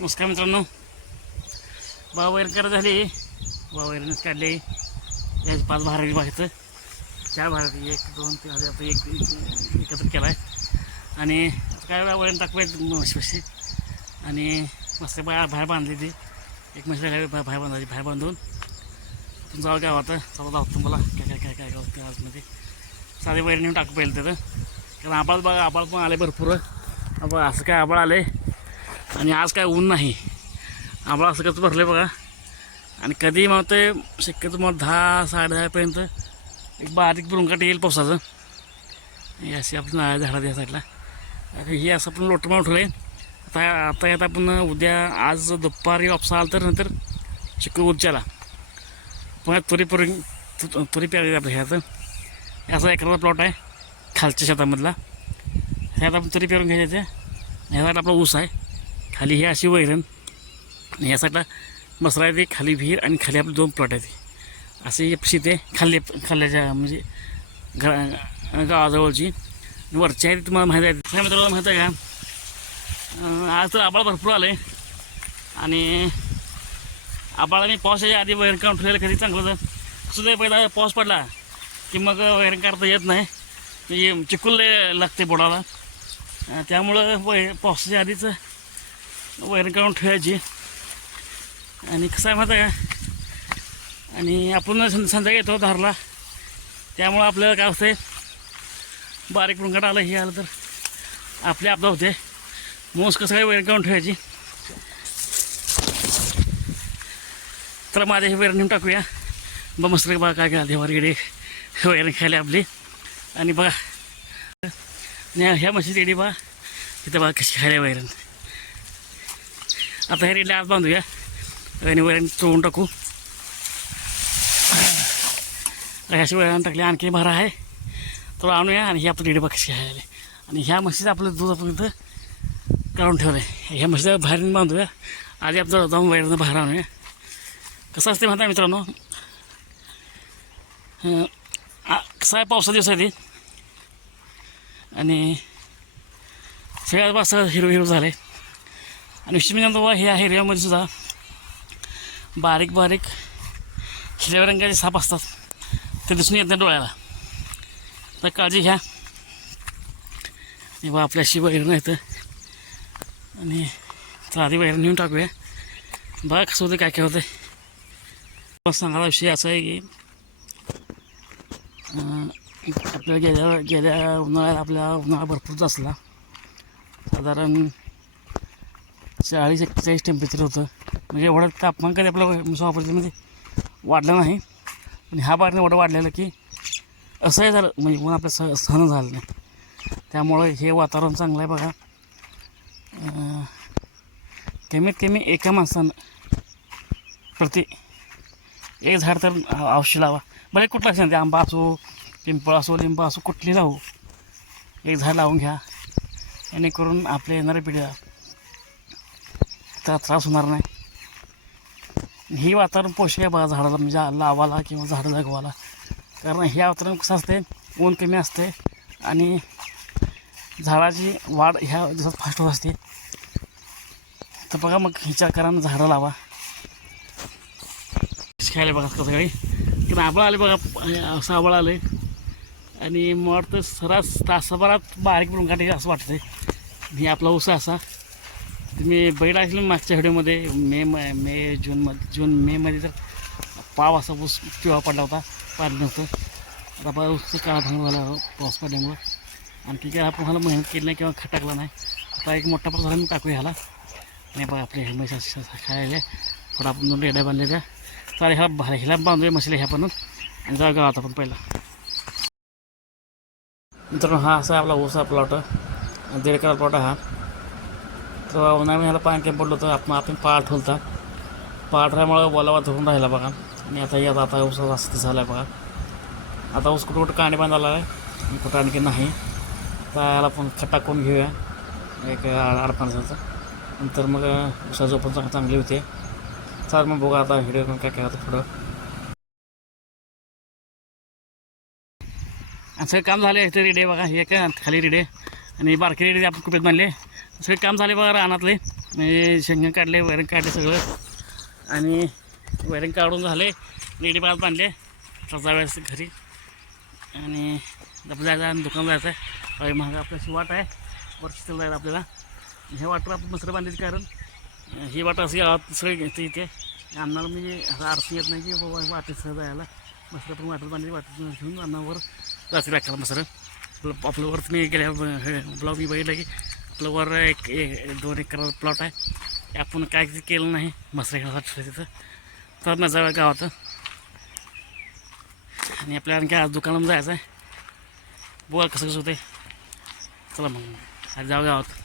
नमस्कार मित्रांनो. बा वैरकर झाली. बा काढले. याचे पाच भारती बाहेरचं चार भारती एक दोन तीन हजार आता एक एकत्र केला आहे आणि काय वेळा वैरण टाकवायचं म्हशी आणि मस्त बाहेर बाहेर बांधली ती. एक म्हशी राहिली, बाहेर बांधायची बाहेर बांधून. तुमचं काय होतं चला दाखवतो तुम्हाला. काय काय काय काय गावात आजमध्ये साधे वैरण नेऊन टाकू पाहिजे त्याचं. कारण आबाळ बघा आबाळ पण आले भरपूर. आबा असं काय आबाळ आले आणि आज काय ऊन नाही. आम्हाला असं कसं भरलं बघा. आणि कधी मग ते शक्यतो मग दहा साडे दहापर्यंत एक बारीक ब्रुंकाट येईल पावसाचं. हे अशी आपण नारळ झाडा त्या साईडला. आणि हे असं आपण लोटमा मारून आता आता यात आपण उद्या आज दुपारी वापसा आला तर नंतर चिकू उच्चाला. पुन्हा तुरी पुरी तु- तुरी प्यारी आपल्या ह्याचं असा एखादा प्लॉट आहे खालच्या शेतामधला. ह्यात आपण तुरी पेरून घ्यायचं ह्या साईडला आपला ऊस आहे. खाली हे अशी वैरण. आणि या साईडला मसरा आहे खाली विहीर आणि खाली आपले दोन प्लॉट आहेत. असे ही शेत खाल्ले खाल्ल्याच्या म्हणजे घरा गावाजवळची. वरच्या आहेत तुम्हाला माहिती आहे. काय मित्रांनो माहिती आहे का? आज तर आबाळ भरपूर आलं आहे आणि आबाळाने पावसाच्या आधी वैरण काढून ठेवलेलं कधी चांगलं होतं सुद्धा पहिला पाऊस पडला की मग वैरण काढता येत नाही. म्हणजे चिकुल लागते बोडाला. त्यामुळं वै पावसाच्या आधीच वैरण काढून ठेवायची. आणि कसं आहे माहिती आहे का? आणि आपण सं संध्याकाळी येतो धारला. त्यामुळं आपल्याला काय होतं बारीक रुंगाट आलं हे आलं तर आपली आपदा होते. मोस कसं काय वैरण काढून ठेवायची? तर माझ्या हे वैरण नेऊन टाकूया. बा मस्त बघा काय काय देवार गेडे वैरण खायला आपली. आणि बघा. ह्या मशीद रेडी बा तिथं बघा कशी खायला वैरण आता हे रेडले आज बांधूया आणि वैरण चोळून टाकू ह्याशी वैरण टाकली आणखी भारा आहे तो आणूया आणि ही आपली रेडी बघा कशी खायला आणि ह्या म्हशीचं आपलं दूध आपण इथं काढून ठेवलं आहे ह्या म्हशीचं बाहेरून बांधूया आधी आपलं जाऊन वैरण बाहेर आणूया कसं असते म्हणता मित्रांनो आ- कसं आहे पावसा दिवस आहे ते आणि सगळ्यात असं हिरो हिरो झाले आणि विशेष म्हणजे बाबा ह्या हिरव्यामध्ये सुद्धा. बारीक बारीक हिरव्या रंगाचे साप असतात. ते दिसून येत नाही डोळ्याला. तर काळजी घ्या. बा आपल्याशी वगैरे नाही तर. आणि तर आधी वगैरे नेऊन टाकूया. बघा कसं होतं काय काय होतं मला सांगायला विषय असा आहे की आपल्या आपल्याला गेल्या गेल्या उन्हाळ्यात आपल्या उन्हाळा भरपूर असला. साधारण चाळीस एक्केचाळीस टेम्परेचर होतं. म्हणजे एवढं तापमान कधी आपल्या सभापतीमध्ये वाढलं नाही. आणि हा बारने एवढं वाढलेलं की असंही झालं. म्हणजे ऊन आपलं सह सहन झालं नाही. त्यामुळं हे वातावरण चांगलं आहे बघा. कमीत कमी एका माणसानं प्रति एक झाड तर औषध लावा. बरं कुठलं असेल ते आंबा असो पिंपळ असो लिंब असो कुठली लावू. एक झाड लावून घ्या. जेणेकरून आपल्या येणाऱ्या पिढीला त्याचा त्रास होणार नाही. ही वातावरण पोषक आहे बघा झाडाला म्हणजे लावाला किंवा झाडं जगवाला कारण हे वातावरण कसं असते ऊन कमी असते आणि झाडाची वाढ ह्या दिवसात फास्ट होत असते. तर बघा मग हिच्या करा झाडं लावा. खायला बघा कसं काही. कारण आबळ आले बघा असं आबळ आलं आणि मग वाटतं सरास तासाभरात बारीक पडून काढे असं वाटतंय. आणि आपला उसा असा. तुम्ही बैल असले मागच्या व्हिडिओमध्ये मे म मे जूनमध्ये जून मेमध्ये तर पाव असा ऊस पिवा पडला होता पाडलं नव्हतं. आता बा ऊसचं काळा भांग झाला पाऊस पडल्यामुळं. आणखी काय आपण ह्याला मेहनत केली नाही किंवा खटकला टाकला नाही. आता एक मोठा पाऊस झाला मी टाकू ह्याला. नाही बघा आपल्या हे म्हशी खायला. थोडा आपण दोन रेड्या बांधलेल्या चालेल ह्याला भा ह्याला बांधूया म्हशीला ह्या पण. आणि जाऊ गावात आपण पहिला. मित्रांनो हा असा आहे आपला ऊसा प्लॉट दीड एकर प्लॉट हा. तर उन्हाळ्यामध्ये ह्याला पाणी टेम्पल पडलं होतं. आपण आपण पाळ ठेवता पाळ ठेवल्यामुळं बोलावा धरून राहिला बघा. आणि आता यात आता ऊस जास्त झाला आहे बघा. आता ऊस कुठं कुठं पण बांधायला आहे कुठं आणखी नाही. तर याला पण खट्टा करून घेऊया. एक आड आडपाण्याचं नंतर मग ऊसाचं पण चांग चांगली होते. चाल मग बघा आता व्हिडिओ काय काय आता पुढं. असं काम झालं इथे रेडे बघा. हे काय खाली रेडे आणि बारकी रेडी आपण कुपेत बांधले सगळे काम झाले बघा रानातले. म्हणजे शेंगा काढले वैरण काढले सगळं. आणि वैरण काढून झाले. रेडी बाज बांधले. आता वेळेस घरी. आणि आपलं जायचं आणि दुकान जायचं आहे. महाग आपल्याशी वाट आहे. वर्ष जायला आपल्याला. हे वाटर आपण दुसरं बांधायचं कारण ही वाट अशी गावात सगळे घेते इथे. आम्हाला म्हणजे असं अडचण येत नाही की बाबा वाटेत सहज जायला. मसरं पण वाटर बांधली वाटेत घेऊन अन्नावर जायचं राखायला मसरं आपलं आपलं वर तुम्ही गेल्या ब्लॉग मी बघितलं की आपलं वर एक एक- दोन एकर प्लॉट आहे आपण काय केलं नाही मसरे घालायला तिथं तर न जाऊया गावात आणि आपल्या आणखी आज दुकानात जायचं आहे बघा कसं कसं होते चला मग आज जाऊ गावात